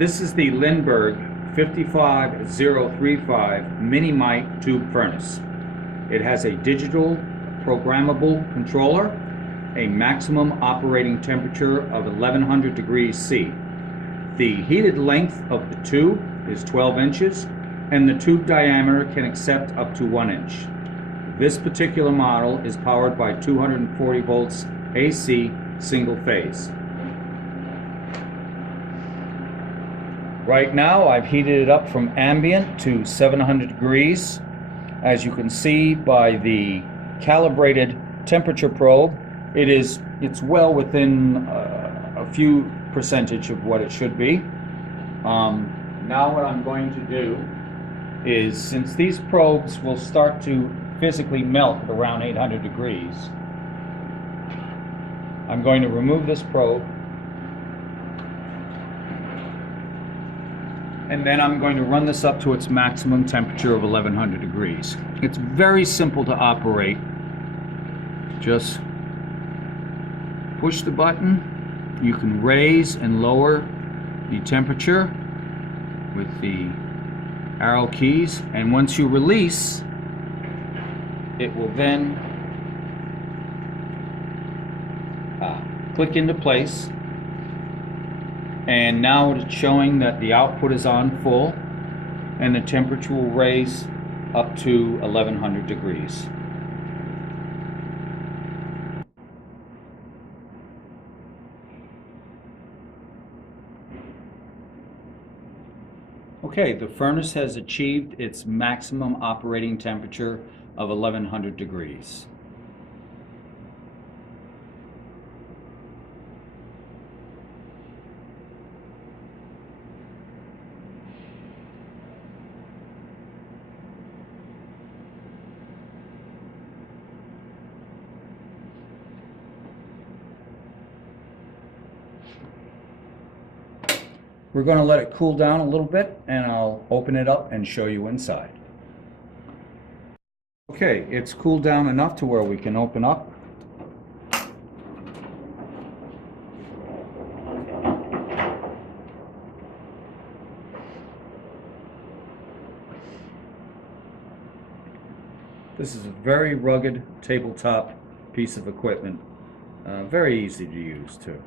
This is the Lindberg 55035 mini mic tube furnace. It has a digital programmable controller, a maximum operating temperature of 1100 degrees C. The heated length of the tube is 12 inches and the tube diameter can accept up to 1 inch. This particular model is powered by 240 volts AC single phase. Right now I've heated it up from ambient to 700 degrees. As you can see by the calibrated temperature probe, it's well within a few percentage of what it should be. Now what I'm going to do is, since these probes will start to physically melt at around 800 degrees, I'm going to remove this probe, and then I'm going to run this up to its maximum temperature of 1100 degrees. It's very simple to operate. Just push the button. You can raise and lower the temperature with the arrow keys, and once you release, it will then click into place. And now it's showing that the output is on full and the temperature will raise up to 1100 degrees. Okay, the furnace has achieved its maximum operating temperature of 1100 degrees. We're going to let it cool down a little bit, and I'll open it up and show you inside. Okay, it's cooled down enough to where we can open up. This is a very rugged tabletop piece of equipment. Very easy to use too.